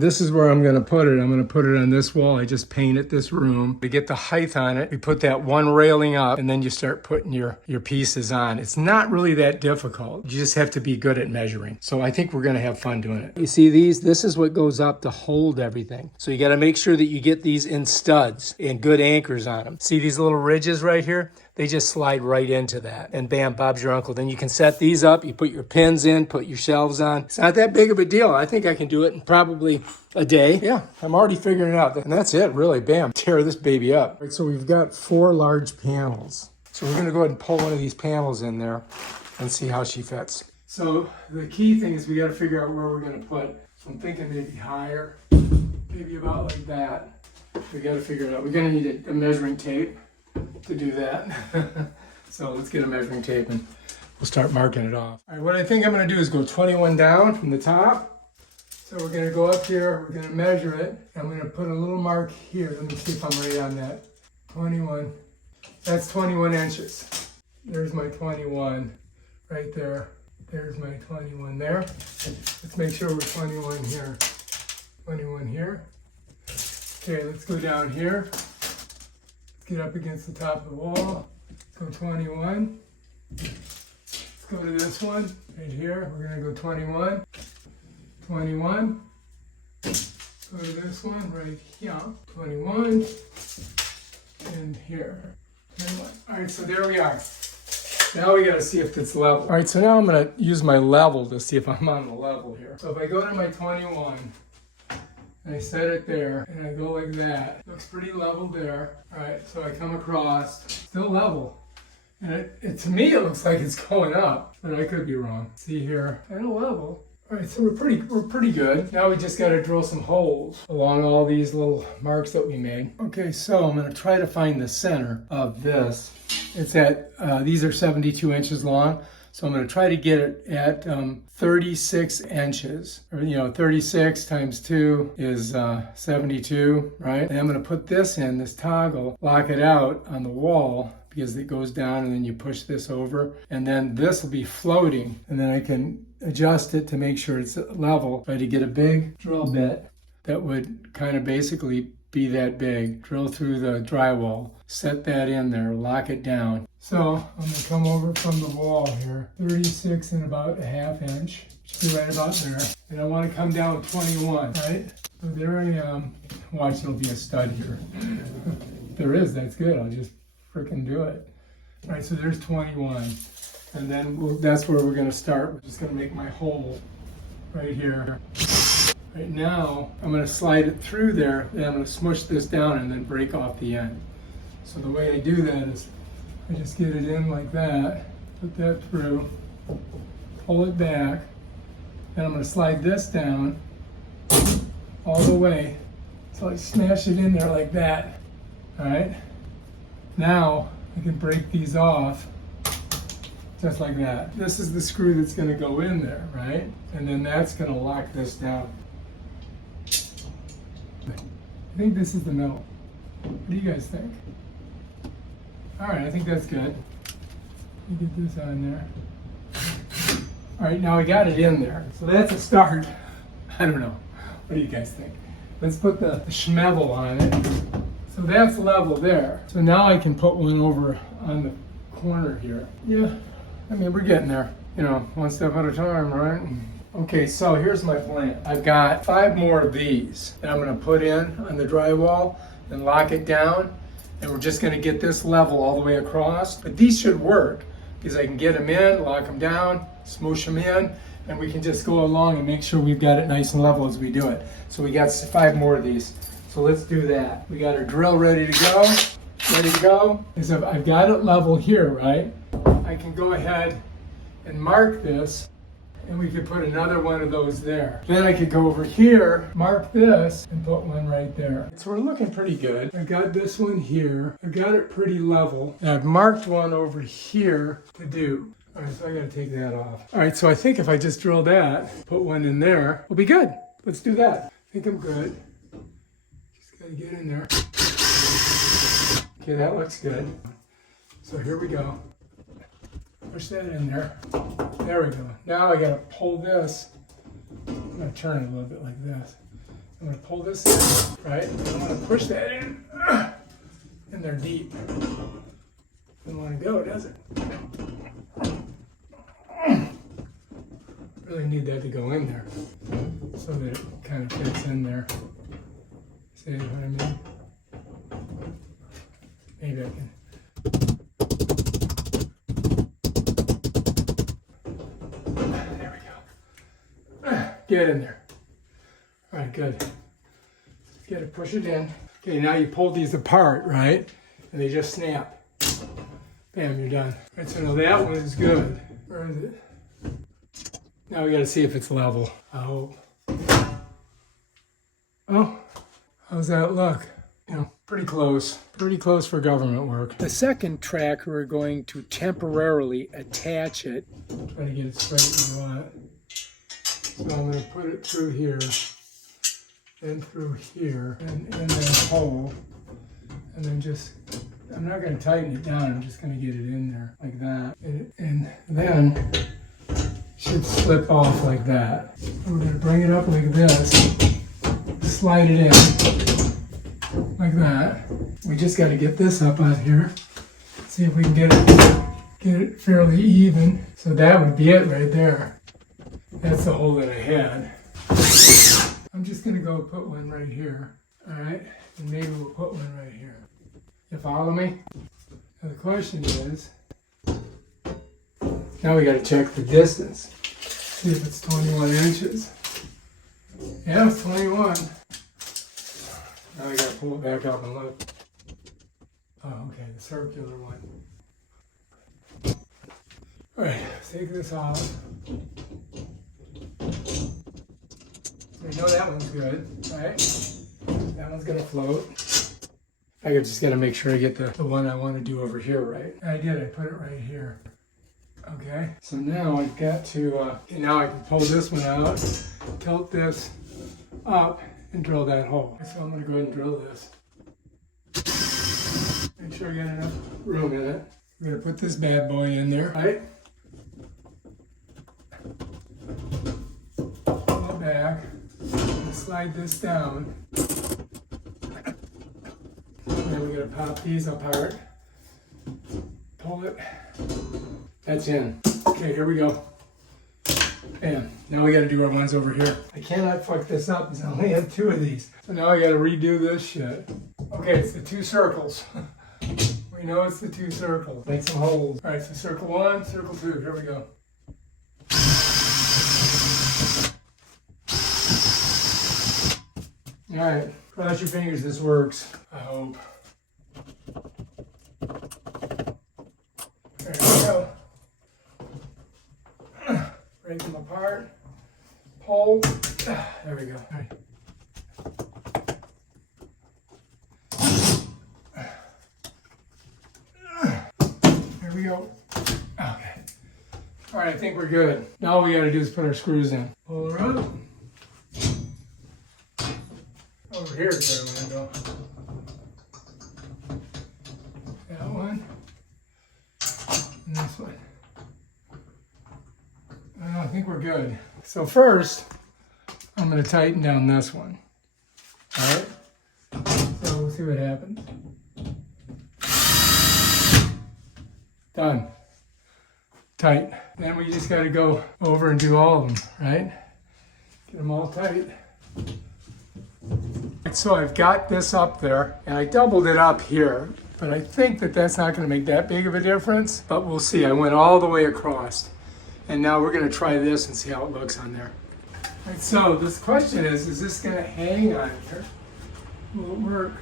This is where I'm gonna put it. I'm gonna put it on this wall. I just painted this room. To get the height on it, we put that one railing up and then you start putting your pieces on. It's not really that difficult. You just have to be good at measuring. So I think we're gonna have fun doing it. You see these? This is what goes up to hold everything. So you gotta make sure that you get these in studs and good anchors on them. See these little ridges right here? They just slide right into that. And bam, Bob's your uncle. Then you can set these up. You put your pins in, put your shelves on. It's not that big of a deal. I think I can do it in probably a day. Yeah, I'm already figuring it out. And that's it, really. Bam, tear this baby up. All right, so we've got 4 large panels. So we're gonna go ahead and pull one of these panels in there and see how she fits. So the key thing is we gotta figure out where we're gonna put. So I'm thinking maybe higher, maybe about like that. We gotta figure it out. We're gonna need a measuring tape to do that. So let's get a measuring tape and we'll start marking it off. All right, what I think I'm gonna do is go 21 down from the top. So we're gonna go up here, we're gonna measure it. I'm gonna put a little mark here. Let me see if I'm right on that. 21, that's 21 inches. There's my 21 right there. There's my 21 there. Let's make sure we're 21 here. 21 here. Okay, let's go down here. Get up against the top of the wall. Let's go 21. Let's go to this one right here. We're gonna go 21. 21. Go to this one right here. 21. And here. 21. All right, so there we are. Now we gotta see if it's level. All right, so now I'm gonna use my level to see if I'm on the level here. So if I go to my 21, and I set it there, and I go like that. Looks pretty level there. All right, so I come across, still level. And to me, it looks like it's going up, but I could be wrong. See here, kind of level. All right, so we're pretty good. Now we just got to drill some holes along all these little marks that we made. Okay, so I'm gonna try to find the center of this. It's at, these are 72 inches long. So I'm going to try to get it at 36 inches. Or, 36 times 2 is 72, right? And I'm going to put this in, this toggle, lock it out on the wall because it goes down and then you push this over. And then this will be floating. And then I can adjust it to make sure it's level. Try to get a big drill bit that would kind of basically be that big. Drill through the drywall, set that in there, lock it down. So I'm gonna come over from the wall here, 36 and about a half inch. Should be right about there. And I wanna come down 21, right? So there I am. Watch, it'll be a stud here. If there is, that's good. I'll just frickin' do it. All right, so there's 21. And then that's where we're gonna start. We're just gonna make my hole right here. Right now, I'm going to slide it through there, and I'm going to smush this down and then break off the end. So the way I do that is I just get it in like that, put that through, pull it back, then I'm going to slide this down all the way. So I smash it in there like that. All right? Now I can break these off just like that. This is the screw that's going to go in there, right? And then that's going to lock this down. I think this is the middle. What do you guys think? All right, I think that's good. Let me get this on there. All right, now I got it in there. So that's a start. I don't know. What do you guys think? Let's put the schmevel on it. So that's level there. So now I can put one over on the corner here. Yeah, I mean, we're getting there. One step at a time, right? Okay, so here's my plan. I've got 5 more of these that I'm gonna put in on the drywall and lock it down. And we're just gonna get this level all the way across. But these should work because I can get them in, lock them down, smoosh them in, and we can just go along and make sure we've got it nice and level as we do it. So we got 5 more of these. So let's do that. We got our drill ready to go. Ready to go. Is I've got it level here, right? I can go ahead and mark this. And we could put another one of those there. Then I could go over here, mark this, and put one right there. So we're looking pretty good. I got this one here. I got it pretty level. And I've marked one over here to do. All right, so I gotta take that off. All right, so I think if I just drill that, put one in there, we'll be good. Let's do that. I think I'm good. Just gotta get in there. Okay, that looks good. So here we go. Push that in there. There we go. Now I gotta pull this. I'm gonna turn it a little bit like this. I'm gonna pull this in, right? I'm gonna push that in. And they're deep. Doesn't want to go, does it? Really need that to go in there so that it kind of fits in there. See what I mean? Maybe I can. There we go. Get in there. All right, good. Get it, push it in. Okay, now you pull these apart, right? And they just snap. Bam, you're done. All right, so now that one is good. Where is it? Now we gotta see if it's level. I hope. Oh, how's that look? You know, pretty close. Pretty close for government work. The second track, we're going to temporarily attach it. Try to get it straight as you want. So I'm gonna put it through here, then through here, and in that hole. And then just, I'm not going to tighten it down, I'm just going to get it in there like that. And then it should slip off like that. And we're going to bring it up like this, slide it in like that. We just got to get this up on here, see if we can get it fairly even. So that would be it right there. That's the hole that I had. I'm just going to go put one right here, all right? And maybe we'll put one right here. You follow me? Now the question is, now we got to check the distance. See if it's 21 inches. Yeah, it's 21. Now we got to pull it back up and look. Oh, okay, the circular one. All right, let's take this off. We know that one's good, right? That one's gonna float. I just gotta make sure I get the one I want to do over here right. I did, I put it right here. Okay, so now I've got to, now I can pull this one out, tilt this up, and drill that hole. So I'm gonna go ahead and drill this. Make sure I got enough room in it. We're gonna put this bad boy in there, right? Pull it back, and slide this down. Then we're going to pop these apart, pull it, that's in. Okay, here we go. Bam, now we got to do our ones over here. I cannot fuck this up because I only have 2 of these. So now I got to redo this shit. Okay, it's the 2 circles. We know it's the 2 circles. Make some holes. All right, so circle 1, circle 2, here we go. All right, cross your fingers, this works, I hope. There we go. Break them apart. Pull. There we go. All right. There we go. Okay. All right, I think we're good. Now all we got to do is put our screws in. Pull her up. Over here is where I want to go. That one. And this one. I think we're good. So first, I'm going to tighten down this one. All right? So we'll see what happens. Done. Tight. Then we just got to go over and do all of them, right? Get them all tight. So I've got this up there, and I doubled it up here, but I think that that's not going to make that big of a difference, but we'll see. I went all the way across, and now we're going to try this and see how it looks on there. All right, so this question is this going to hang on here? Will it work?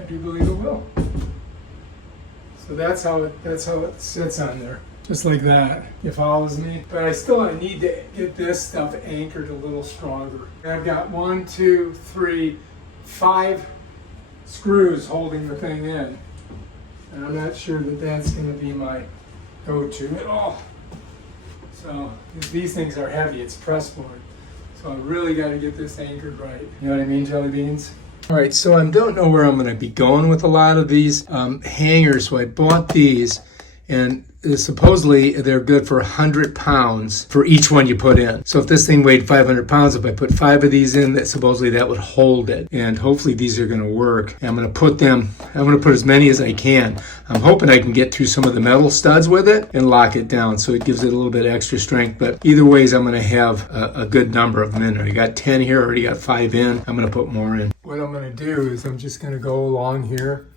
I do believe it will. So that's how it sits on there. Just like that. It follows me. But I need to get this stuff anchored a little stronger. I've got 1, 2, 3, 5 screws holding the thing in. And I'm not sure that that's going to be my go-to at all. So these things are heavy. It's pressboard. So I really got to get this anchored right. You know what I mean, jelly beans? All right, so I don't know where I'm going to be going with a lot of these hangers. So I bought these. And supposedly they're good for 100 pounds for each one you put in. So if this thing weighed 500 pounds, if I put 5 of these in, that supposedly that would hold it. And hopefully these are going to work. And I'm going to put as many as I can. I'm hoping I can get through some of the metal studs with it and lock it down so it gives it a little bit extra strength. But either ways, I'm going to have a good number of them in there. I got 10 here, already got 5 in. I'm going to put more in. What I'm going to do is I'm just going to go along here.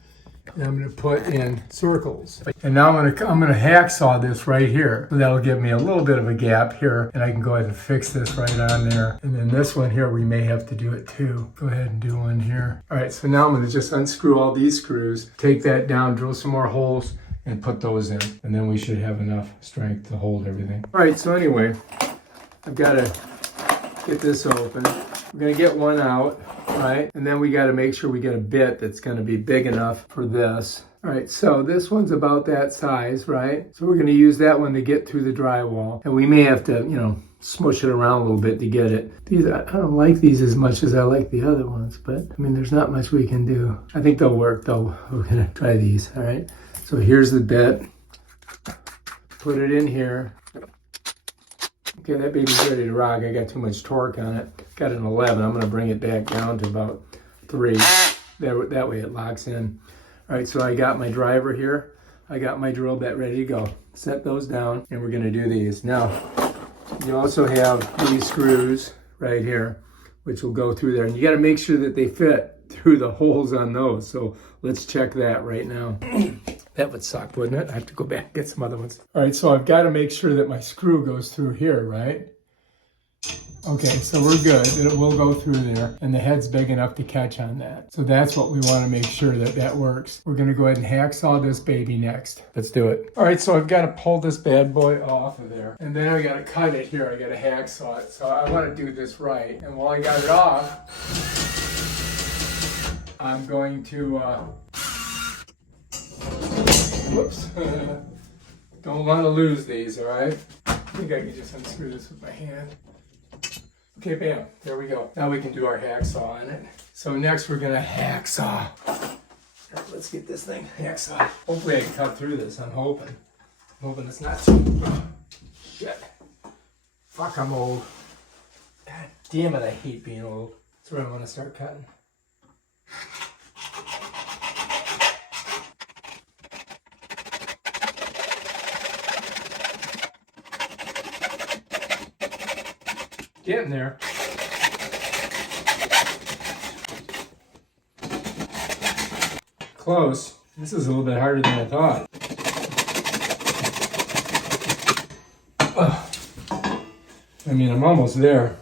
And I'm going to put in circles. And now I'm going to hacksaw this right here. So that'll give me a little bit of a gap here. And I can go ahead and fix this right on there. And then this one here, we may have to do it too. Go ahead and do one here. All right, so now I'm going to just unscrew all these screws, take that down, drill some more holes, and put those in. And then we should have enough strength to hold everything. All right, so anyway, I've got to get this open. We're going to get one out. Right, and then we got to make sure we get a bit that's going to be big enough for this. All right, so this one's about that size, right? So we're going to use that one to get through the drywall. And we may have to, smush it around a little bit to get it. These, I don't like these as much as I like the other ones, but I mean, there's not much we can do. I think they'll work though. We're going to try these, all right? So here's the bit. Put it in here. Okay, that baby's ready to rock. I got too much torque on it. Got an 11. I'm going to bring it back down to about 3. That way it locks in. All right, so I got my driver here. I got my drill bit ready to go. Set those down, and we're going to do these. Now, you also have these screws right here, which will go through there. And you got to make sure that they fit through the holes on those. So let's check that right now. That would suck, wouldn't it? I have to go back and get some other ones. All right, so I've got to make sure that my screw goes through here, right? Okay, so we're good. It will go through there, and the head's big enough to catch on that. So that's what we want to make sure that works. We're going to go ahead and hacksaw this baby next. Let's do it. All right, so I've got to pull this bad boy off of there, and then I got to cut it here. I got to hacksaw it. So I want to do this right. And while I got it off, I'm going to, whoops. Don't want to lose these, all right? I think I can just unscrew this with my hand. Okay, bam, there we go. Now we can do our hacksaw on it. So next we're gonna hacksaw. Here, let's get this thing hacksaw. Hopefully I can cut through this, I'm hoping. I'm hoping it's not too, shit. Fuck, I'm old. God damn it, I hate being old. That's where I wanna start cutting. Getting there. Close. This is a little bit harder than I thought. I mean, I'm almost there.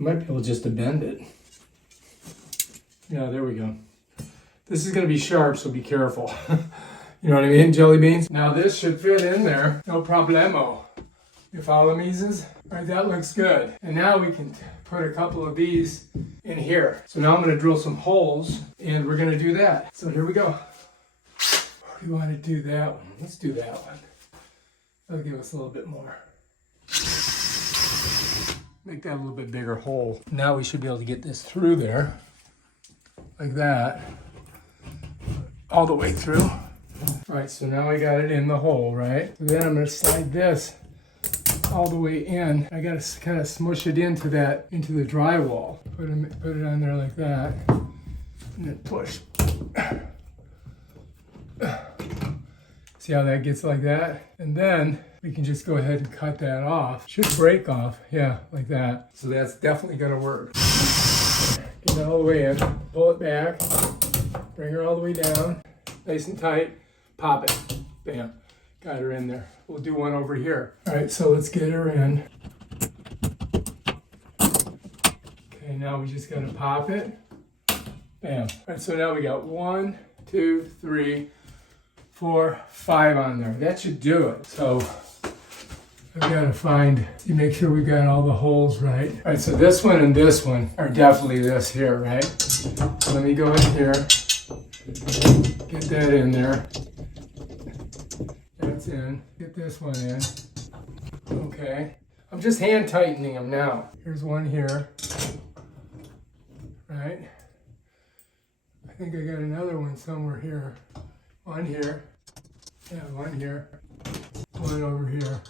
I might be able just to bend it. Yeah, there we go. This is going to be sharp, so be careful. You know what I mean, jelly beans? Now this should fit in there. No problemo. You follow me, Z's? All right, that looks good. And now we can put a couple of these in here. So now I'm going to drill some holes, and we're going to do that. So here we go. We want to do that one. Let's do that one. That'll give us a little bit more. Make that a little bit bigger hole. Now we should be able to get this through there, like that, all the way through. All right, so now I got it in the hole, right? So then I'm going to slide this all the way in. I got to kind of smush it into the drywall. Put it on there like that, and then push. See how that gets like that? And then we can just go ahead and cut that off. Should break off, yeah, like that. So that's definitely gonna work. Get it all the way in, pull it back, bring her all the way down, nice and tight, pop it, bam, got her in there. We'll do one over here. All right, so let's get her in. Okay, now we just gotta pop it, bam. All right, so now we got 1, 2, 3, 4, 5 on there. That should do it. So I've got to make sure we got all the holes right. All right, so this one and this one are definitely this here, right? So let me go in here, get that in there. That's in. Get this one in. Okay. I'm just hand tightening them now. Here's one here, right? I think I got another one somewhere here. One here. Yeah, one here. one over here.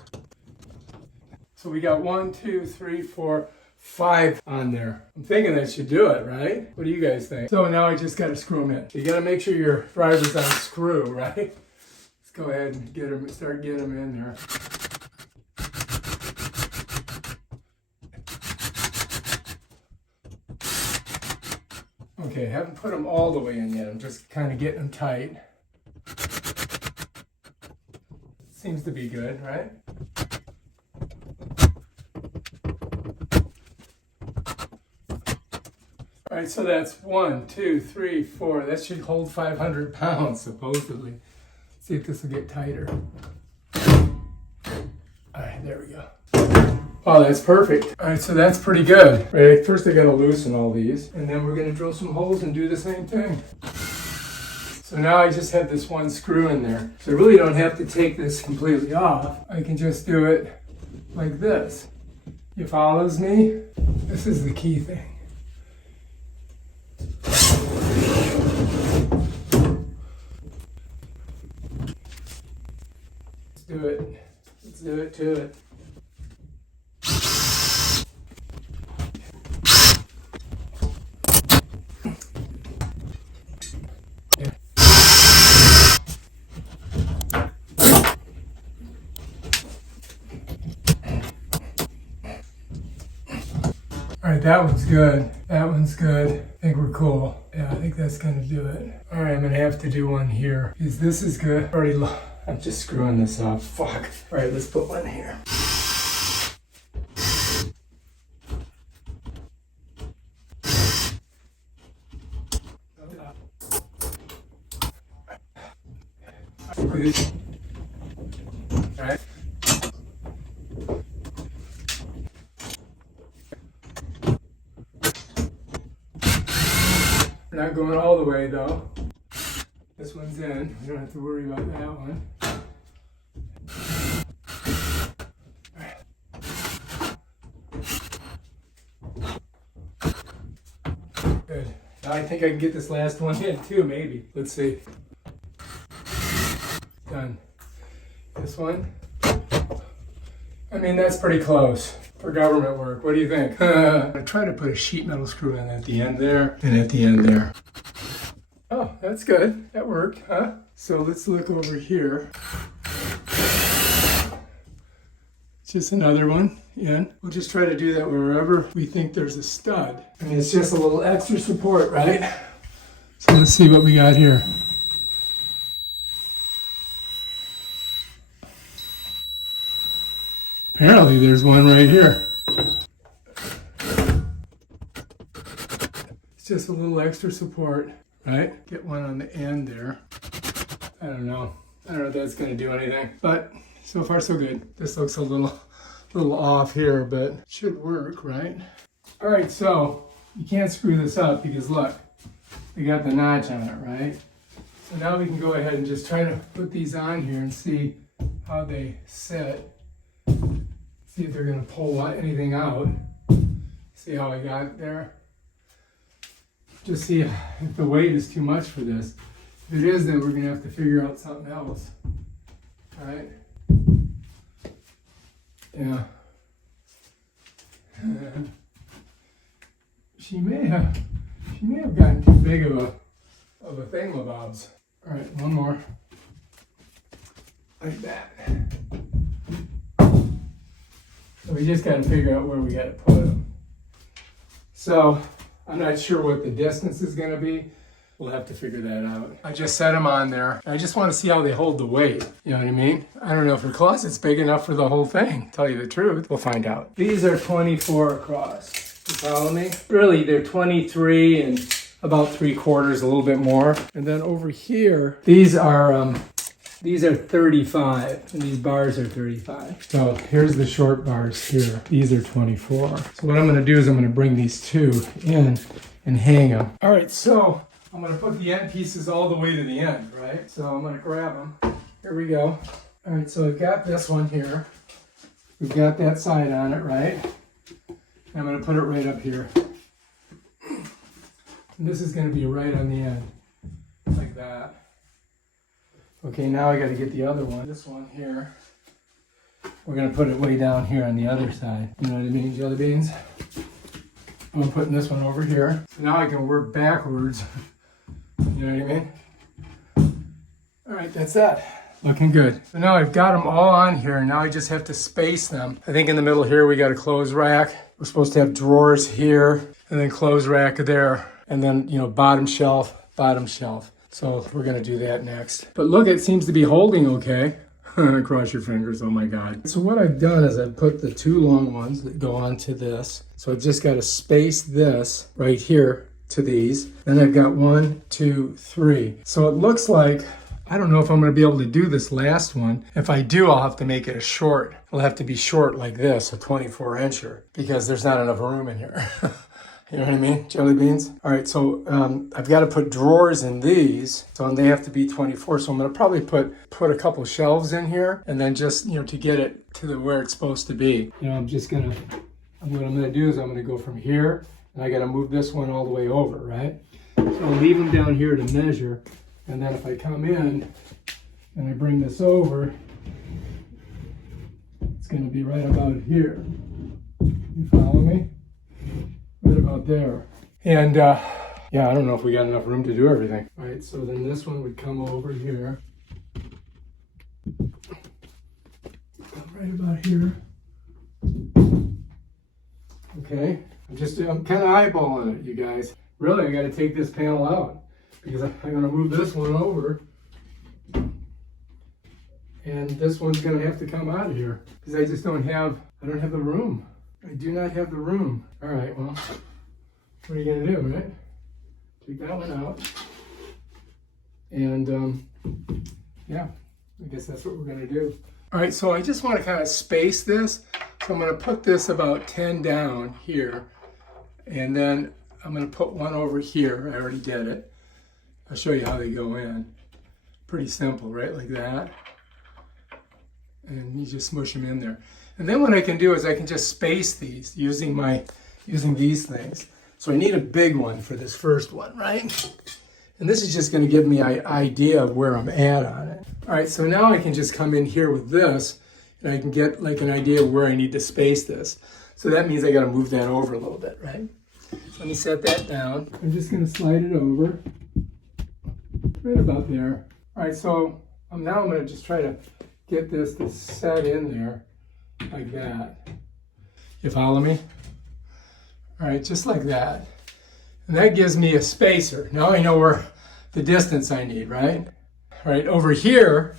So we got 1, 2, 3, 4, 5 on there. I'm thinking that should do it, right? What do you guys think? So now I just got to screw them in. You got to make sure your driver's on screw, right? Let's go ahead and get them, start getting them in there. Okay, haven't put them all the way in yet. I'm just kind of getting them tight. Seems to be good, right? All right, so that's 1, 2, 3, 4. That should hold 500 pounds, supposedly. Let's see if this will get tighter. All right, there we go. Oh, that's perfect. All right, so that's pretty good. Right, first I gotta loosen all these, and then we're gonna drill some holes and do the same thing. So now I just have this one screw in there. So I really don't have to take this completely off. I can just do it like this. You follows me? This is the key thing. Let's do it. Let's do it to it. All right, that one's good. That one's good. I think we're cool. Yeah, I think that's gonna do it. All right, I'm gonna have to do one here because this is good. I'm just screwing this up. Fuck. All right, let's put one here. All right. We're not going all the way though. This one's in. We don't have to worry about that one. Good. Now I think I can get this last one in too, maybe. Let's see. Done. This one. I mean, that's pretty close for government work. What do you think? I try to put a sheet metal screw in at the end there and at the end there. Oh, that's good. That worked, huh? So let's look over here. Just another one in. We'll just try to do that wherever we think there's a stud. I mean, it's just a little extra support, right? So let's see what we got here. Apparently there's one right here. It's just a little extra support, right? Get one on the end there. I don't know if that's gonna do anything, but so far so good. This looks a little off here, but it should work, right? All right, so you can't screw this up because look, we got the notch on it, right? So now we can go ahead and just try to put these on here and see how they sit. See if they're gonna pull anything out. See how I got it there? Just see if the weight is too much for this. If it is, then we're gonna have to figure out something else. All right? Yeah. She may have gotten too big of a thingamabobs. All right, one more. Like that. So we just got to figure out where we got to put them. So I'm not sure what the distance is going to be. We'll have to figure that out. I just set them on there. I just want to see how they hold the weight. You know what I mean? I don't know if her closet's big enough for the whole thing. Tell you the truth. We'll find out. These are 24 across. You follow me? Really, they're 23 and about 3/4, a little bit more. And then over here, these are 35, and these bars are 35. So here's the short bars here. These are 24. So what I'm gonna do is I'm gonna bring these two in and hang them. All right, so I'm gonna put the end pieces all the way to the end, right? So I'm gonna grab them. Here we go. All right, so I've got this one here. We've got that side on it, right? I'm gonna put it right up here. And this is gonna be right on the end, like that. Okay, now I gotta get the other one. This one here. we're gonna put it way down here on the other side. You know what I mean, jelly beans? I'm putting this one over here. So now I can work backwards. You know what I mean? All right, that's that. Looking good. So now I've got them all on here, and now I just have to space them. I think in the middle here we got a clothes rack. We're supposed to have drawers here, and then clothes rack there, and then, you know, bottom shelf. So we're gonna do that next. But look, it seems to be holding okay. Cross your fingers, oh my God. So what I've done is I've put the two long ones that go onto this. So I've just got to space this right here to these. Then I've got 1, 2, 3. So it looks like, I don't know if I'm gonna be able to do this last one. If I do, I'll have to make it a short. It'll have to be short like this, a 24 incher, because there's not enough room in here. You know what I mean? Jelly beans. All right, so I've got to put drawers in these, so they have to be 24. So I'm going to probably put a couple shelves in here, and then just, you know, to get it to where it's supposed to be. You know, what I'm going to do is I'm going to go from here, and I got to move this one all the way over, right? So I'll leave them down here to measure, and then if I come in and I bring this over, it's going to be right about here. You follow me? Right about there. And yeah, I don't know if we got enough room to do everything. All right, so then this one would come over here. Right about here. Okay, I'm kind of eyeballing it, you guys. Really, I got to take this panel out because I'm going to move this one over. And this one's going to have to come out of here because I don't have the room. I do not have the room. All right, well, what are you gonna do, right? Take that one out. And yeah, I guess that's what we're gonna do. All right, so I just wanna kind of space this. So I'm gonna put this about 10 down here. And then I'm gonna put one over here. I already did it. I'll show you how they go in. Pretty simple, right? Like that. And you just smush them in there. And then what I can do is I can just space these using these things. So I need a big one for this first one, right? And this is just going to give me an idea of where I'm at on it. All right, so now I can just come in here with this, and I can get like an idea of where I need to space this. So that means I got to move that over a little bit, right? So let me set that down. I'm just going to slide it over, right about there. All right, so now I'm going to just try to get this to set in there. Like that. You follow me? All right, just like that. And that gives me a spacer. Now I know where the distance I need, right? All right, over here,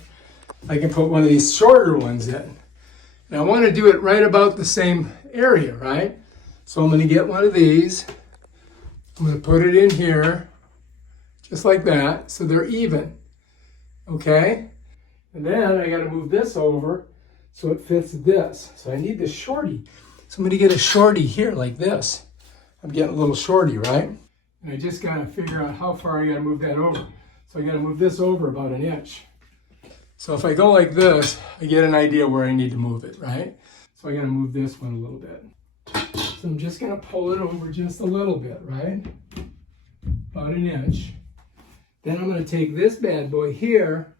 I can put one of these shorter ones in. And I want to do it right about the same area, right? So I'm going to get one of these. I'm going to put it in here, just like that, so they're even. Okay? And then I got to move this over so it fits this. So I need the shorty. So I'm gonna get a shorty here like this. I'm getting a little shorty, right? And I just gotta figure out how far I gotta move that over. So I gotta move this over about 1 inch. So if I go like this, I get an idea where I need to move it, right? So I gotta move this one a little bit. So I'm just gonna pull it over just a little bit, right? About 1 inch. Then I'm gonna take this bad boy here,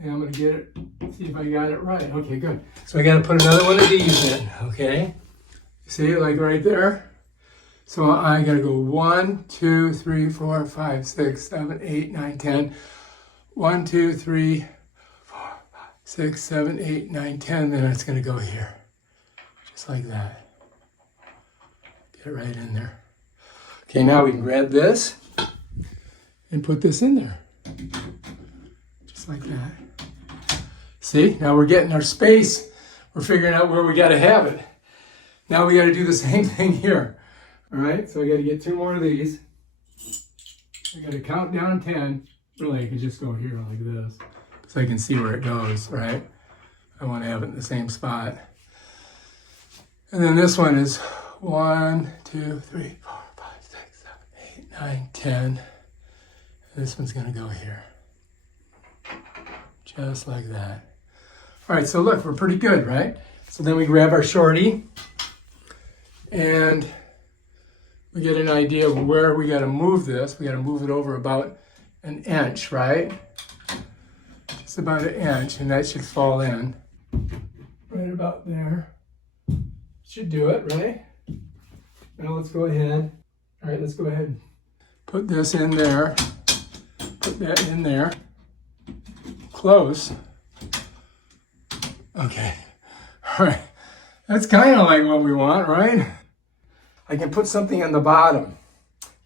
and I'm going to get it, see if I got it right. Okay, good. So I got to put another one of these in, okay? See, like right there? So I got to go 1, 2, 3, 4, 5, 6, 7, 8, 9, 10. 1, 2, 3, 4, 5, 6, 7, 8, 9, 10. Then it's going to go here. Just like that. Get it right in there. Okay, now we can grab this and put this in there. Just like that. See, now we're getting our space. We're figuring out where we got to have it. Now we got to do the same thing here. All right, so I got to get 2 more of these. I got to count down 10. Really, I could just go here like this, so I can see where it goes, right? I want to have it in the same spot. And then this one is 1, 2, 3, 4, 5, 6, 7, 8, 9, 10. This one's going to go here. Just like that. All right, so look, we're pretty good, right? So then we grab our shorty and we get an idea of where we got to move this. We got to move it over about 1 inch, right? Just about 1 inch, and that should fall in. about there. Should do it, right? Now let's go ahead. All right, let's go ahead and put this in there. Put that in there. Close. Okay. All right. That's kind of like what we want, right? I can put something on the bottom.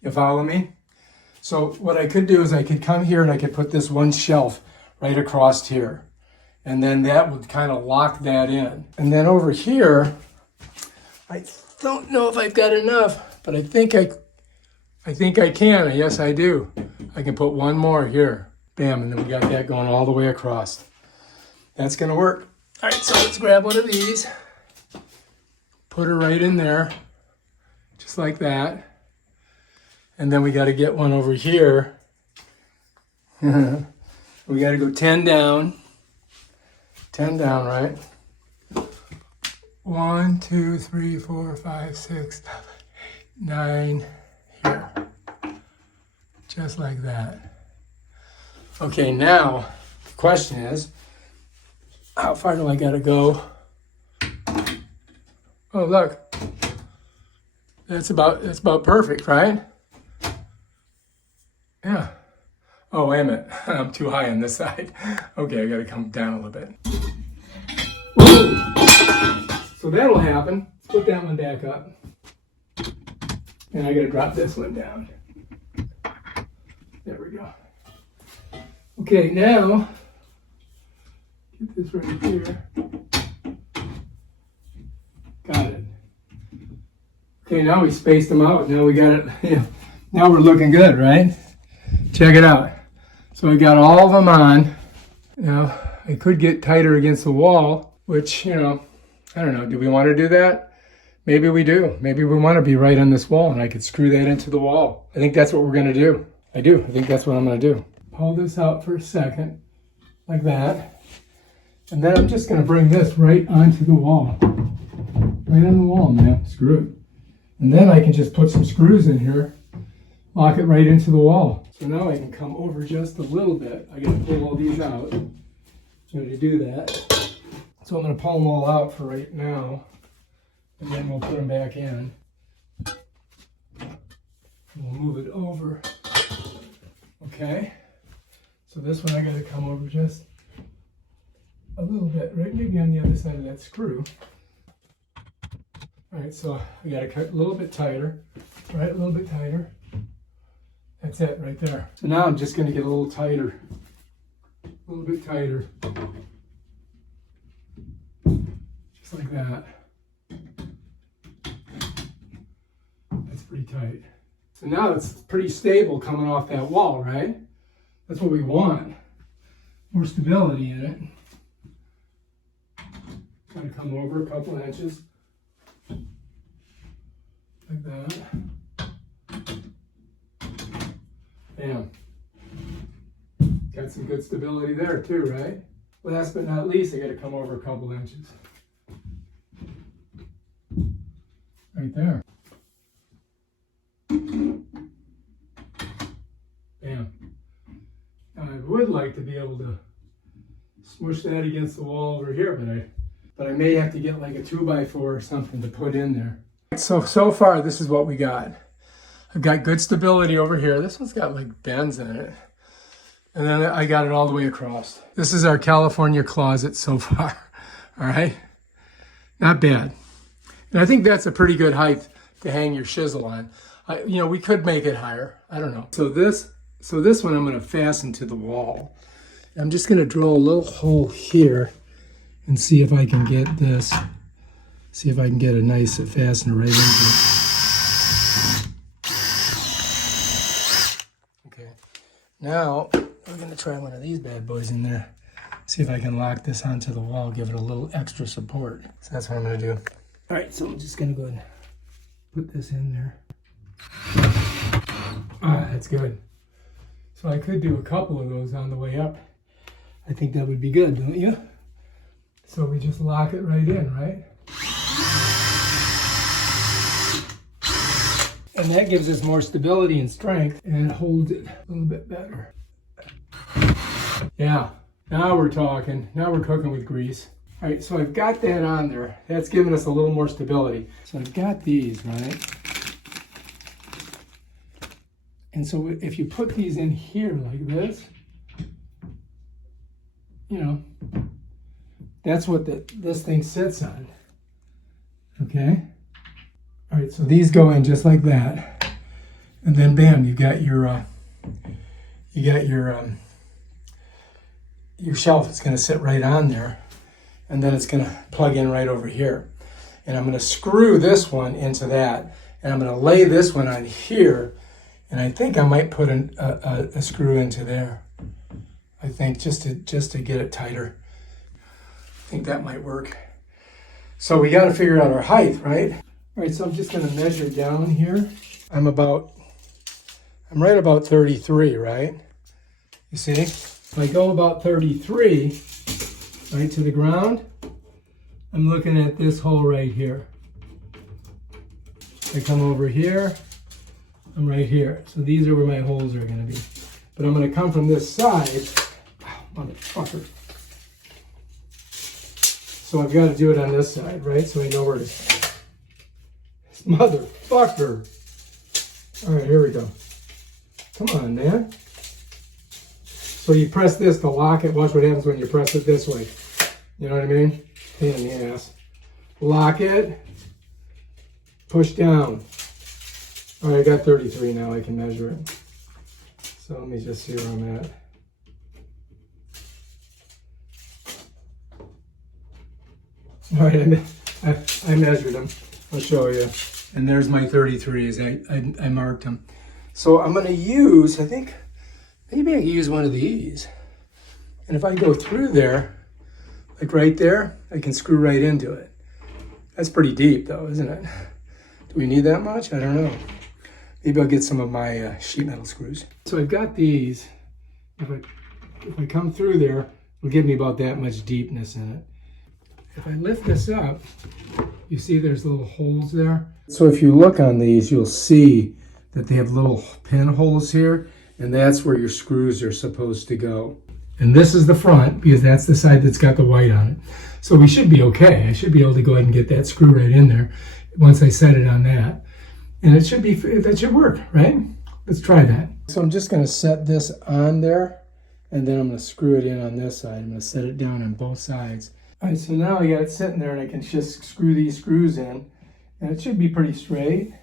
You follow me? So what I could do is I could come here and I could put this one shelf right across here. And then that would kind of lock that in. And then over here, I don't know if I've got enough, but I think I can. Yes, I do. I can put one more here. Bam, and then we got that going all the way across. That's gonna work. All right, so let's grab one of these. Put her right in there, just like that. And then we got to get one over here. We got to go 10 down. 10 down, right? 1, 2, 3, 4, 5, 6, 7, 8, 9 here. Just like that. Okay, now the question is, how far do I got to go? Oh, look. That's about perfect, right? Yeah. Oh, wait a minute. I'm too high on this side. Okay, I gotta come down a little bit. Woo! So that'll happen. Let's put that one back up. And I gotta drop this one down. There we go. Okay, now, get this right here. Got it. Okay, now we spaced them out. Now we got it. Yeah. Now we're looking good, right? Check it out. So I got all of them on. Now, I could get tighter against the wall, which, I don't know. Do we want to do that? Maybe we do. Maybe we want to be right on this wall, and I could screw that into the wall. I think that's what we're going to do. I do. I think that's what I'm going to do. Pull this out for a second, like that. And then I'm just going to bring this right onto the wall. Right on the wall, man. Screw it. And then I can just put some screws in here, lock it right into the wall. So now I can come over just a little bit. I gotta pull all these out. To do that. So I'm gonna pull them all out for right now, and then we'll put them back in. And we'll move it over. Okay. So this one I gotta come over just a little bit, right? Maybe on the other side of that screw. All right, so we got to cut a little bit tighter, right? A little bit tighter. That's it right there. So now I'm just going to get a little tighter, a little bit tighter, just like that. That's pretty tight. So now it's pretty stable coming off that wall, right? That's what we want. More stability in it. Got to come over a couple inches. Like that. Bam. Got some good stability there too, right? Last but not least, I got to come over a couple inches. Right there. Bam. Now I would like to be able to smush that against the wall over here, but I may have to get like a 2x4 or something to put in there. So far, this is what we got. I've got good stability over here. This one's got like bends in it. And then I got it all the way across. This is our California closet so far. All right. Not bad. And I think that's a pretty good height to hang your chisel on. We could make it higher. I don't know. So this one I'm going to fasten to the wall. I'm just going to drill a little hole here and see if I can get this. See if I can get a nice fastener right into it. Okay. Now we're going to try one of these bad boys in there. See if I can lock this onto the wall, give it a little extra support. So that's what I'm going to do. All right, so I'm just going to go ahead and put this in there. Ah, that's good. So I could do a couple of those on the way up. I think that would be good, don't you? So we just lock it right in, right? And that gives us more stability and strength, and it holds it a little bit better. Yeah, now we're talking. Now we're cooking with grease. All right, so I've got that on there. That's giving us a little more stability. So I've got these, right? And so if you put these in here like this, you know, that's what this thing sits on. Okay? All right, so these go in just like that. And then bam, you got your shelf. It's going to sit right on there. And then it's going to plug in right over here. And I'm going to screw this one into that. And I'm going to lay this one on here. And I think I might put a screw into there. I think just to get it tighter. I think that might work. So we got to figure out our height, right? All right, so I'm just going to measure down here. I'm right about 33, right? You see? If I go about 33, right to the ground, I'm looking at this hole right here. I come over here, I'm right here. So these are where my holes are going to be. But I'm going to come from this side. Oh, motherfucker. So I've got to do it on this side, right? So I know where it is. This motherfucker. All right, here we go. Come on, man. So you press this to lock it. Watch what happens when you press it this way. You know what I mean? Pain in the ass. Lock it. Push down. All right, I got 33 now. I can measure it. So let me just see where I'm at. All right, I measured them. I'll show you. And there's my 33s. I marked them. So I'm going to use, I think, maybe I can use one of these. And if I go through there, like right there, I can screw right into it. That's pretty deep though, isn't it? Do we need that much? I don't know. Maybe I'll get some of my sheet metal screws. So I've got these. If I come through there, it'll give me about that much deepness in it. If I lift this up, you see there's little holes there. So if you look on these, you'll see that they have little pinholes here, and that's where your screws are supposed to go. And this is the front, because that's the side that's got the white on it. So we should be okay. I should be able to go ahead and get that screw right in there once I set it on that. And it should be, that should work, right? Let's try that. So I'm just gonna set this on there, and then I'm gonna screw it in on this side. I'm gonna set it down on both sides. All right, so now I got it sitting there, and I can just screw these screws in, and it should be pretty straight,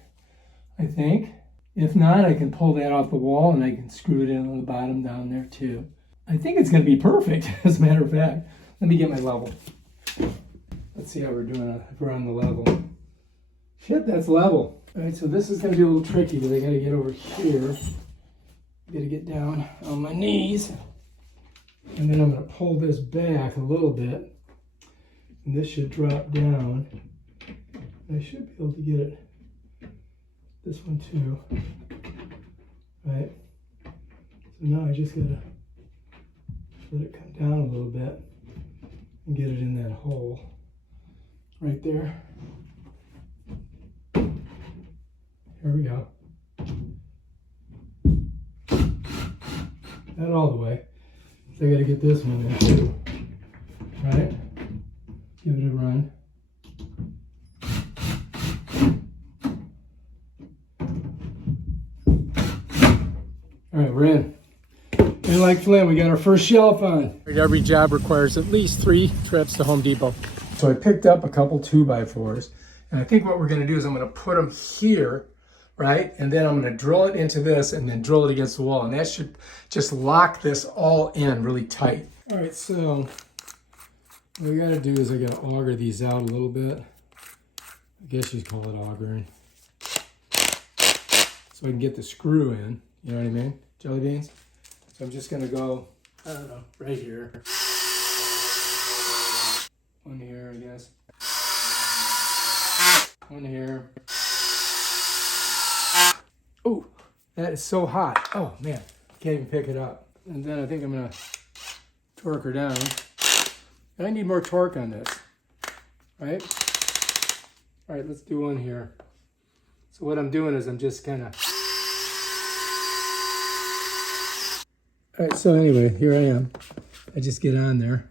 I think. If not, I can pull that off the wall, and I can screw it in on the bottom down there too. I think it's gonna be perfect, as a matter of fact. Let me get my level. Let's see how we're doing if we're on the level. Shit, that's level. All right, so this is gonna be a little tricky, because I gotta get over here. I gotta get down on my knees. And then I'm gonna pull this back a little bit. And this should drop down. I should be able to get it, this one too, right? So now I just gotta let it come down a little bit and get it in that hole right there. Here we go. Not all the way. So I gotta get this one in too, right? Give it a run. All right, we're in. And like Flynn, we got our first shelf on. Every job requires at least 3 trips to Home Depot. So I picked up a couple 2x4s, and I think what we're gonna do is I'm gonna put them here, right? And then I'm gonna drill it into this and then drill it against the wall. And that should just lock this all in really tight. All right, so what I gotta do is I gotta auger these out a little bit. I guess you'd call it augering. So I can get the screw in, you know what I mean? Jelly beans. So I'm just gonna go, I don't know, right here. One here, I guess. One here. Oh, that is so hot. Oh man, can't even pick it up. And then I think I'm gonna torque her down. And I need more torque on this, right? All right, let's do one here. So what I'm doing is I'm just kind of... All right, so anyway, here I am. I just get on there.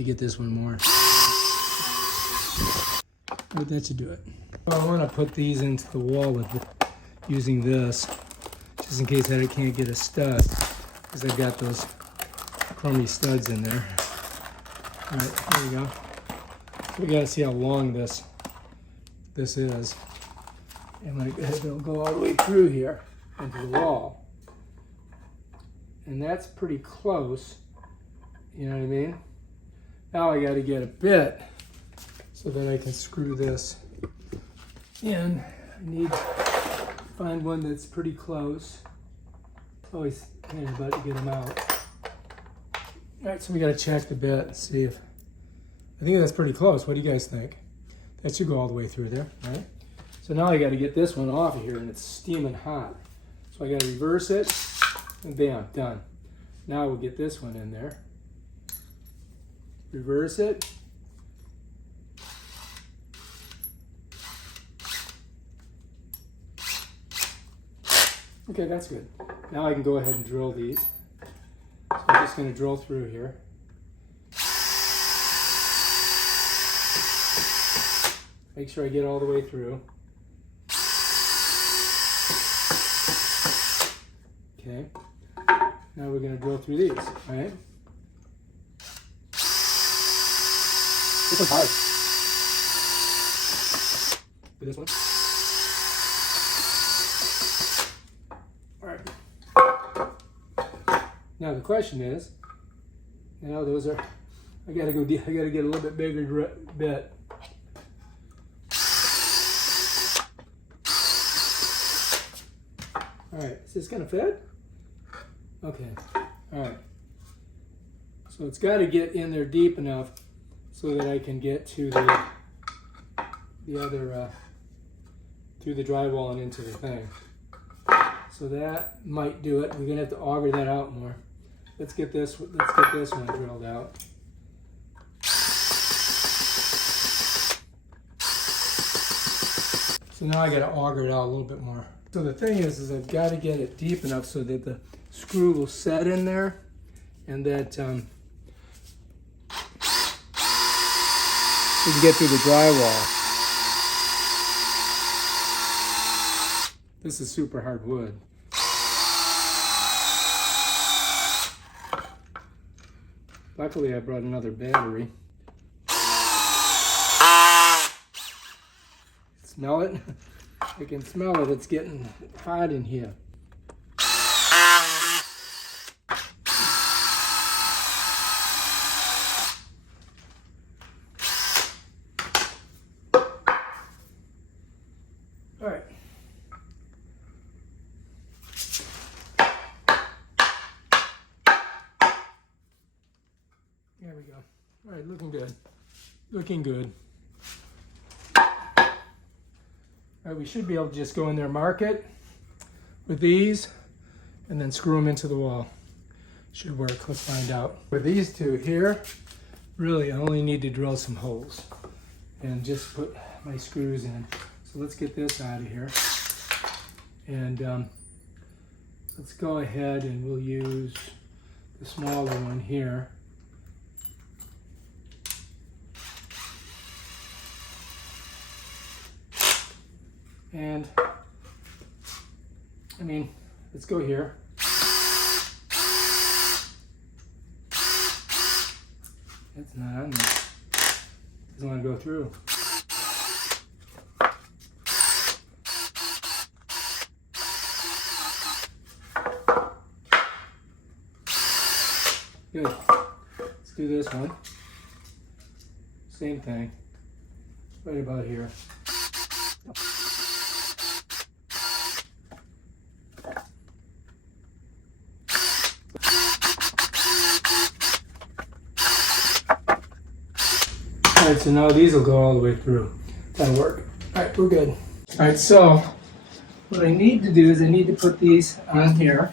me get this one more. But that should do it. Well, I want to put these into the wall with using this, just in case I can't get a stud, because I've got those crummy studs in there. All right, there we go. So we got to see how long this is. And like it'll go all the way through here into the wall. And that's pretty close. You know what I mean? Now I got to get a bit so that I can screw this in. I need to find one that's pretty close. Always pain about to get them out. All right, so we got to check the bit and see if, I think that's pretty close. What do you guys think? That should go all the way through there, right? So now I got to get this one off of here, and it's steaming hot. So I got to reverse it, and bam, done. Now we'll get this one in there. Reverse it. Okay, that's good. Now I can go ahead and drill these. So I'm just going to drill through here. Make sure I get all the way through. Okay. Now we're going to drill through these, all right? This one's hard. This one. Now the question is, now those are, I gotta get a little bit bigger bit. All right, is this gonna fit? Okay, all right. So it's gotta get in there deep enough so that I can get to the other, through the drywall and into the thing. So that might do it. We're gonna have to auger that out more. Let's get this one drilled out. So now I got to auger it out a little bit more. So the thing is I've got to get it deep enough so that the screw will set in there, and that we can get through the drywall. This is super hard wood. Luckily, I brought another battery. Smell it? I can smell it. It's getting hot in here. All right. There we go. All right, looking good. Looking good. All right, we should be able to just go in there, mark it with these, and then screw them into the wall. Should work. Let's find out. With these two here, really I only need to drill some holes and just put my screws in. So let's get this out of here. And let's go ahead and we'll use the smaller one here. And I mean, let's go here. It's not on there. Doesn't want to go through. Good. Let's do this one. Same thing. Right about here. All right, so now these will go all the way through. That'll work. All right, we're good. All right, so what I need to do is I need to put these on here.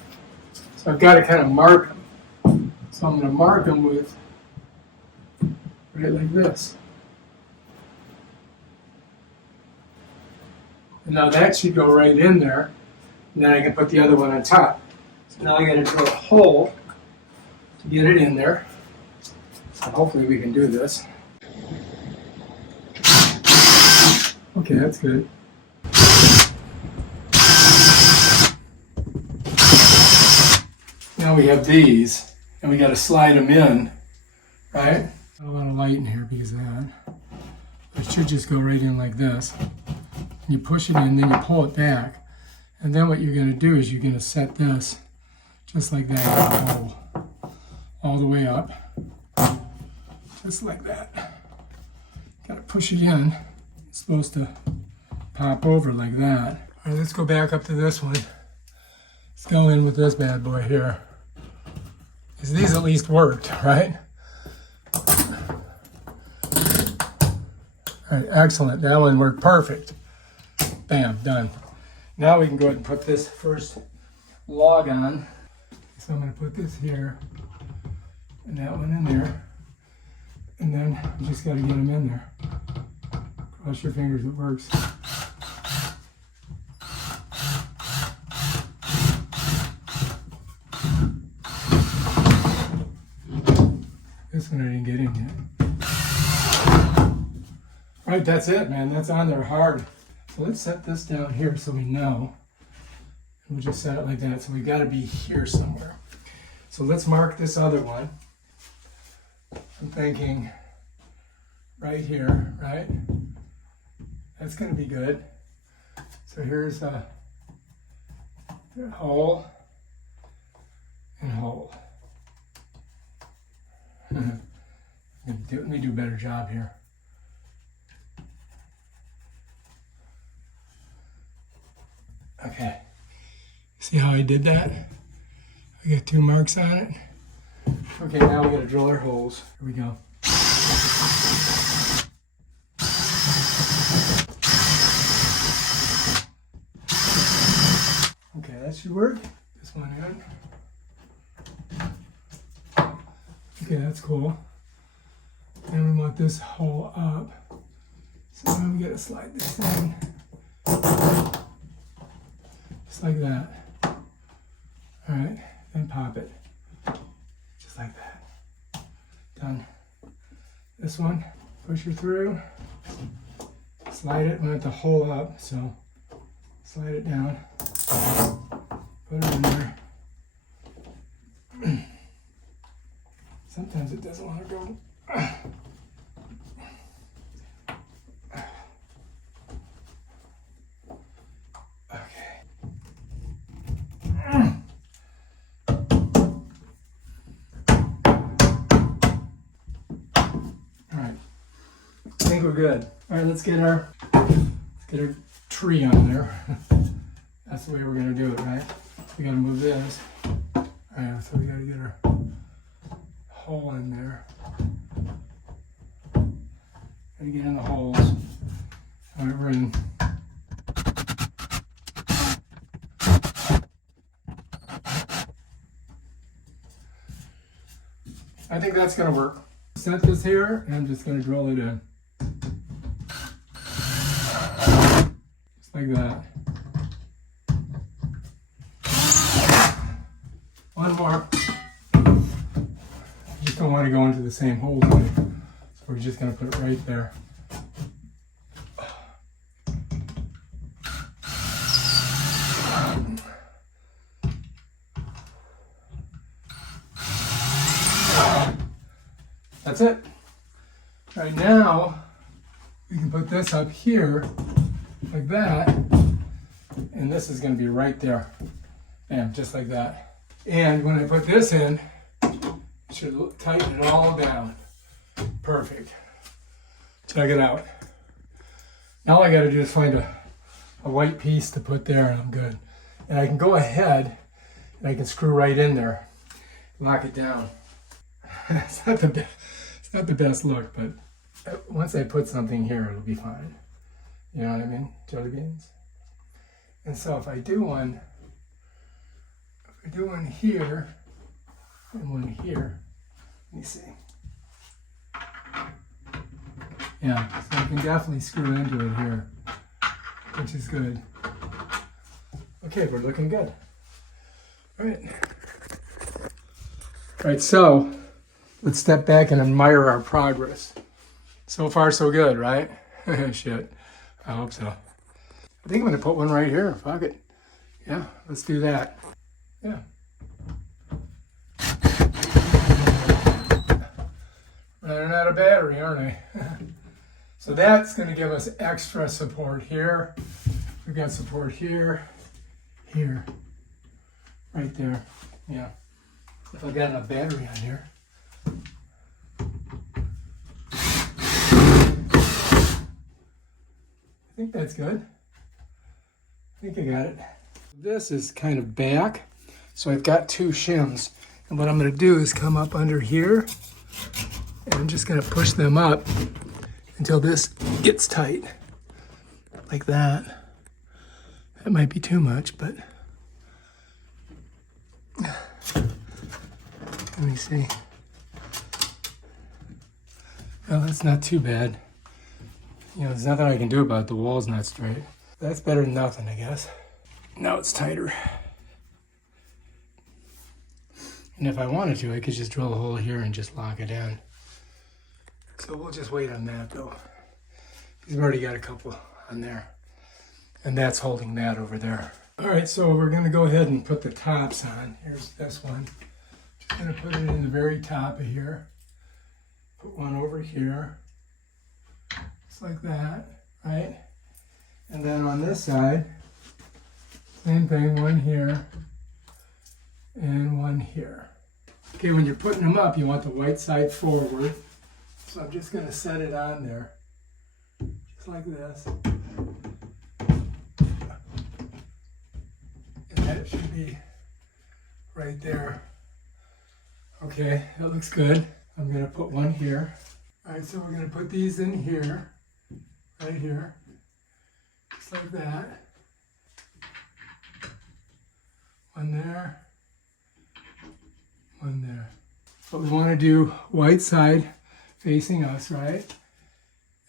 So I've got to kind of mark them. So I'm going to mark them with, right like this. And now that should go right in there. And then I can put the other one on top. So now I got to drill a hole to get it in there. So hopefully we can do this. Okay, that's good. Now we have these, and we got to slide them in, right? Got a lot of light in here because of that. It should just go right in like this. You push it in, then you pull it back. And then what you're going to do is you're going to set this just like that, all the way up, just like that. Got to push it in. It's supposed to pop over like that. All right, let's go back up to this one. Let's go in with this bad boy here. Because these at least worked, right? All right, excellent. That one worked perfect. Bam, done. Now we can go ahead and put this first log on. So I'm going to put this here and that one in there. And then you just got to get them in there. Cross your fingers, it works. This one I didn't get in yet. All right, that's it, man. That's on there hard. So let's set this down here so we know. And we'll just set it like that. So we got to be here somewhere. So let's mark this other one. I'm thinking right here, right? That's going to be good. So here's a hole and hole. Let me do a better job here. Okay. See how I did that? I got 2 marks on it. Okay, now we got to drill our holes. Here we go. Okay, that should work. This one in. Okay, that's cool. And we want this hole up. So now we got to slide this in. Just like that. All right, then pop it. Just like that. Done. This one, push her through. Slide it, we want the hole up, so slide it down. Put it in there. Sometimes it doesn't want to go. I think we're good. All right, let's get our tree on there. That's the way we're gonna do it, right? We gotta move this. All right, so we gotta get our hole in there. Gotta get in the holes. All right, we're in. I think that's gonna work. Set this here, and I'm just gonna drill it in. Just like that. One more. You just don't want to go into the same hole, so we're just gonna put it right there. That's it. All right, now we can put this up here like that, and this is going to be right there. Bam, just like that. And when I put this in, it should tighten it all down. Perfect. Check it out. Now all I got to do is find a white piece to put there, and I'm good. And I can go ahead and I can screw right in there, lock it down. It's not the best look, but once I put something here, it'll be fine. You know what I mean? Jelly beans. And so if I do one here and one here, let me see. Yeah, so I can definitely screw into it here, which is good. Okay, we're looking good. All right. All right, so let's step back and admire our progress. So far, so good, right? Shit. I hope so. I think I'm gonna put one right here. Fuck it. Yeah, let's do that. Yeah. Running out of battery, aren't I? So that's gonna give us extra support here. We've got support here, here, right there. Yeah. If I got enough battery on here. I think that's good. I think I got it. This is kind of back, so I've got two shims. And what I'm gonna do is come up under here, and I'm just gonna push them up until this gets tight, like that. That might be too much, but let me see. Well, that's not too bad. You know, there's nothing I can do about it. The wall's not straight. That's better than nothing, I guess. Now it's tighter. And if I wanted to, I could just drill a hole here and just lock it in. So we'll just wait on that though. We've already got a couple on there. And that's holding that over there. All right, so we're gonna go ahead and put the tops on. Here's this one. Just gonna put it in the very top of here. Put one over here. Just like that, right? And then on this side, same thing, one here and one here. Okay, when you're putting them up, you want the white side forward. So I'm just gonna set it on there, just like this. And that should be right there. Okay, that looks good. I'm gonna put one here. All right, so we're gonna put these in here, right here. Just like that. One there, one there. But we want to do white side facing us, right?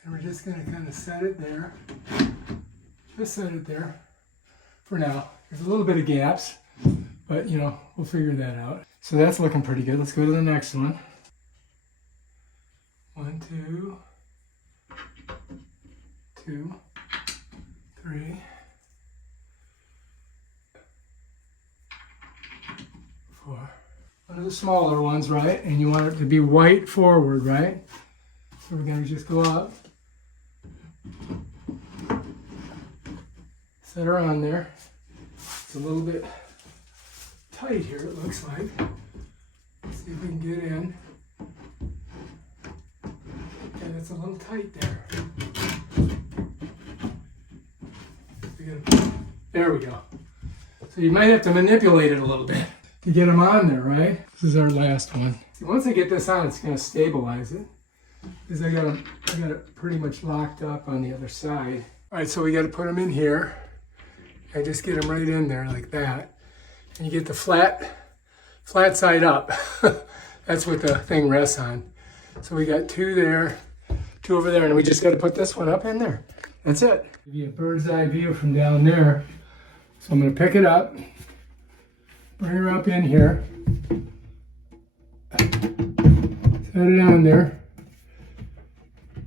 And we're just going to kind of set it there. Just set it there for now. There's a little bit of gaps, but you know, we'll figure that out. So that's looking pretty good. Let's go to the next one. 1, 2, 2, 3, 4. One of the smaller ones, right? And you want it to be white forward, right? So we're going to just go up, set her on there. It's a little bit tight here, it looks like. Let's see if we can get in. And it's a little tight there. There we go. So you might have to manipulate it a little bit to get them on there, right? This is our last one. So once I get this on, it's going to stabilize it, because I got it pretty much locked up on the other side. All right, so we got to put them in here and just get them right in there like that. And you get the flat side up. That's what the thing rests on. So we got two there, two over there, and we just got to put this one up in there. That's it. Give you a bird's eye view from down there. So I'm going to pick it up, bring her up in here, set it on there,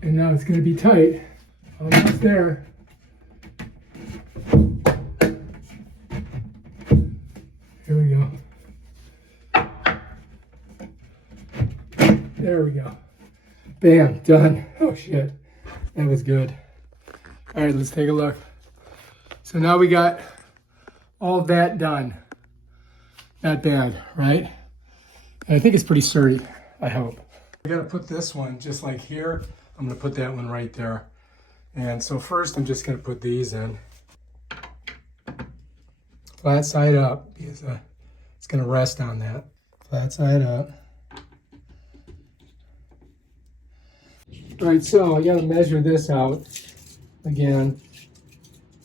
and now it's going to be tight. Almost there. Here we go. There we go. Bam, done. Oh shit, that was good. All right, let's take a look. So now we got all that done. Not bad, right? And I think it's pretty sturdy, I hope. I gotta put this one just like here. I'm gonna put that one right there. And so first I'm just gonna put these in. Flat side up, because it's gonna rest on that. Flat side up. All right, so I gotta measure this out again.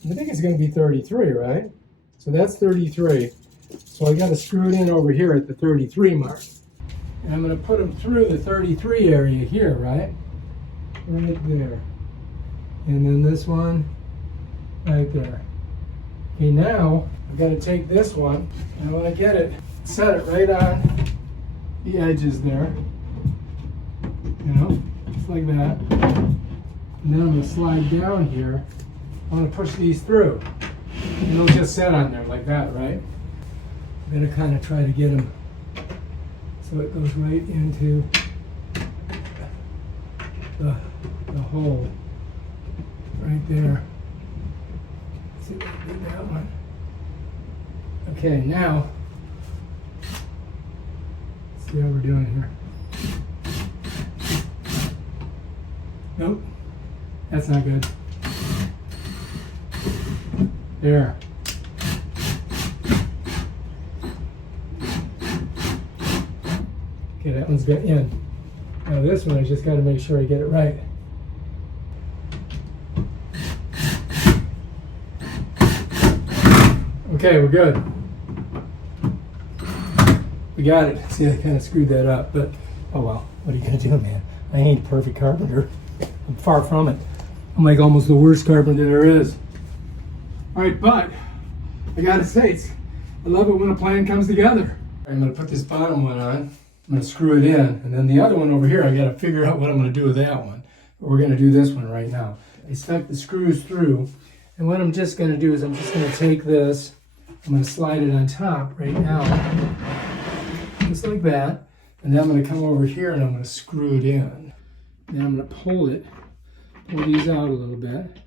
I think it's gonna be 33, right? So that's 33. So I gotta screw it in over here at the 33 mark. And I'm gonna put them through the 33 area here, right? Right there. And then this one right there. Okay, now I've got to take this one, and when I get it, set it right on the edges there. you know, just like that. And then I'm going to slide down here. I'm going to push these through. And they'll just sit on there like that, right? I'm going to kind of try to get them so it goes right into the hole right there. Let's see if I can do that one. Okay, now, let's see how we're doing here. Nope, that's not good. There. Okay, that one's got in. Now this one, I just got to make sure I get it right. Okay, we're good. We got it. See, I kind of screwed that up, but oh well. What are you gonna do, man? I ain't a perfect carpenter. I'm far from it. I'm like almost the worst carpenter there is. All right, but I gotta say, I love it when a plan comes together. I'm gonna put this bottom one on. I'm gonna screw it in, and then the other one over here, I gotta figure out what I'm gonna do with that one. But we're gonna do this one right now. I stuck the screws through, and what I'm just gonna do is I'm just gonna take this, I'm gonna slide it on top right now, just like that, and then I'm gonna come over here and I'm gonna screw it in. Then I'm gonna pull these out a little bit,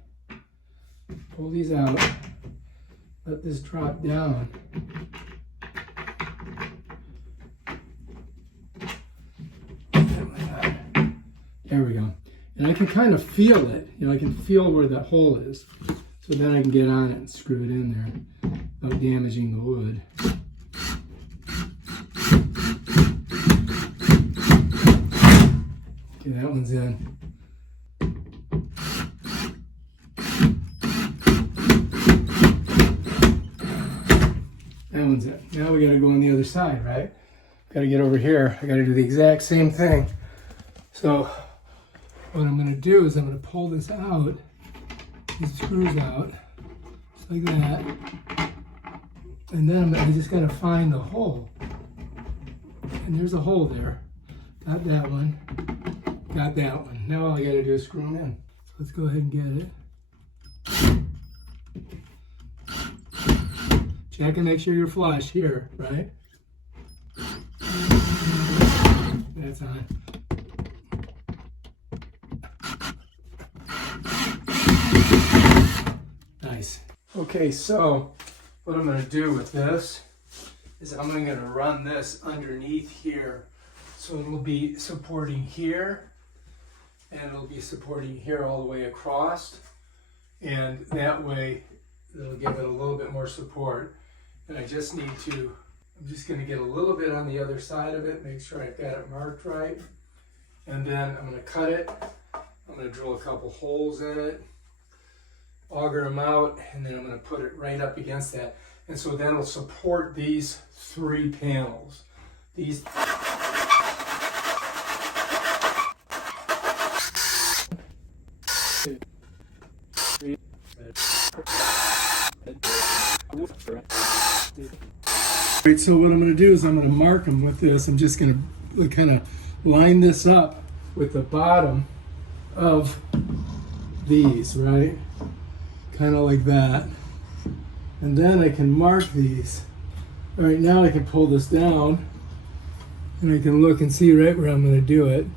pull these out, let this drop down. There we go. And I can kind of feel it. You know, I can feel where the hole is. So then I can get on it and screw it in there without damaging the wood. Okay, that one's in. That one's in. Now we gotta go on the other side, right? Gotta get over here. I gotta do the exact same thing. So what I'm going to do is I'm going to pull this out, these screws out, just like that, and then I just got to find the hole. And there's a hole there. Got that one. Got that one. Now all I got to do is screw them in. So let's go ahead and get it. Check and make sure you're flush here, right? That's on. Nice. Okay, so what I'm going to do with this is I'm going to run this underneath here. So it'll be supporting here, and it'll be supporting here all the way across. And that way, it'll give it a little bit more support. And I just need to, I'm just going to get a little bit on the other side of it, make sure I've got it marked right. And then I'm going to cut it. I'm going to drill a couple holes in it, auger them out, and then I'm going to put it right up against that. And so then it'll support these 3 panels. These. Right, so what I'm going to do is I'm going to mark them with this. I'm just going to kind of line this up with the bottom of these, right? Kind of like that. And then I can mark these. All right, now I can pull this down and I can look and see right where I'm going to do it.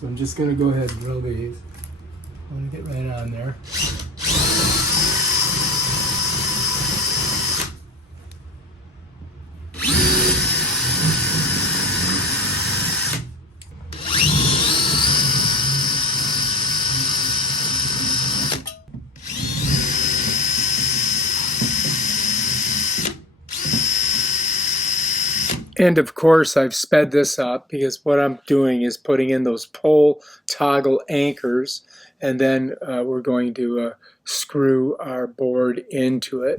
So I'm just going to go ahead and drill these. I'm going to get right on there. And of course, I've sped this up because what I'm doing is putting in those pole toggle anchors, and then we're going to screw our board into it.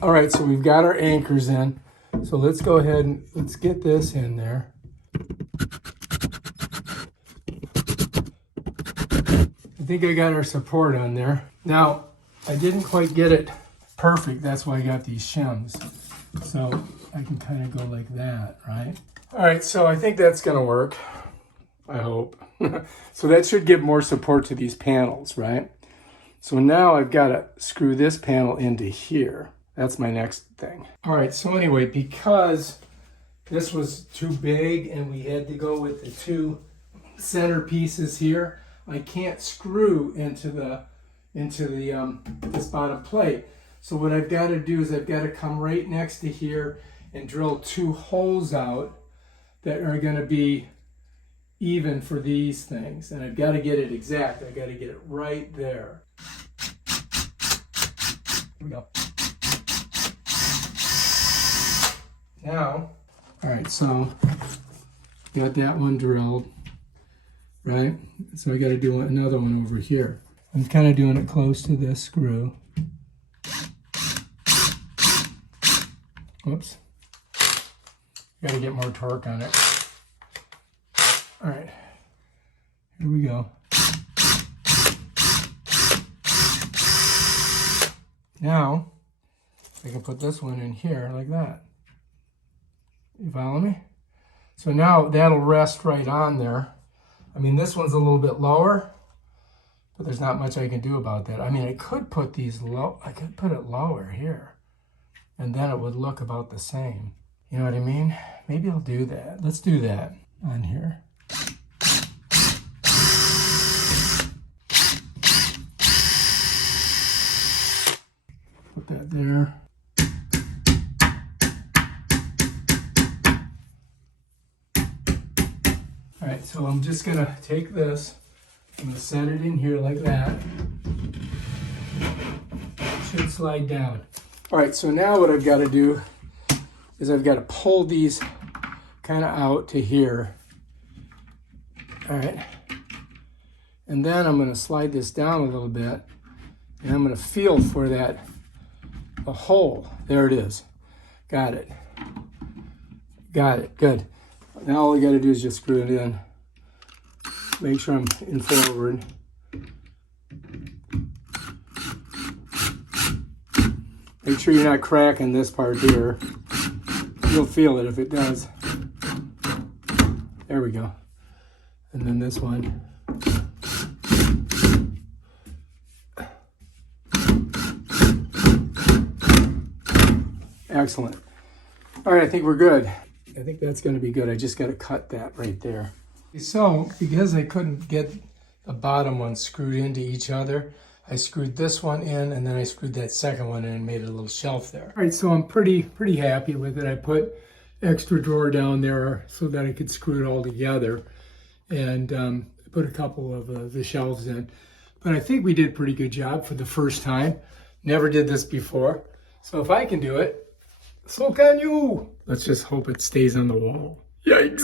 All right, so we've got our anchors in. So let's go ahead and let's get this in there. I think I got our support on there. Now, I didn't quite get it perfect. That's why I got these shims. So I can kind of go like that, right? All right, so I think that's gonna work, I hope. So that should give more support to these panels, right? So now I've got to screw this panel into here. That's my next thing. All right, so anyway, because this was too big and we had to go with the two center pieces here, I can't screw into this bottom plate. So what I've got to do is I've got to come right next to here and drill two holes out that are going to be even for these things. And I've got to get it exact. I've got to get it right there. Here we go. Now, all right, so got that one drilled, right? So I got to do another one over here. I'm kind of doing it close to this screw. Whoops. Got to get more torque on it. All right, here we go. Now, I can put this one in here like that. You follow me? So now that'll rest right on there. I mean, this one's a little bit lower, but there's not much I can do about that. I mean, I could put these low, I could put it lower here, and then it would look about the same. You know what I mean? Maybe I'll do that. Let's do that on here. Put that there. All right, so I'm just gonna take this, I'm gonna set it in here like that. It should slide down. All right, so now what I've got to do is I've got to pull these kind of out to here. All right, and then I'm gonna slide this down a little bit, and I'm gonna feel for that, the hole. There it is. Got it. Got it, good. Now all I got to do is just screw it in. Make sure I'm in forward. Make sure you're not cracking this part here. You'll feel it if it does. There we go. And then this one. Excellent. All right, I think we're good. I think that's going to be good. I just got to cut that right there. So, because I couldn't get the bottom one screwed into each other, I screwed this one in, and then I screwed that second one in and made a little shelf there. All right, so I'm pretty happy with it. I put extra drawer down there so that I could screw it all together, and put a couple of the shelves in. But I think we did a pretty good job for the first time. Never did this before. So if I can do it, so can you. Let's just hope it stays on the wall. Yikes.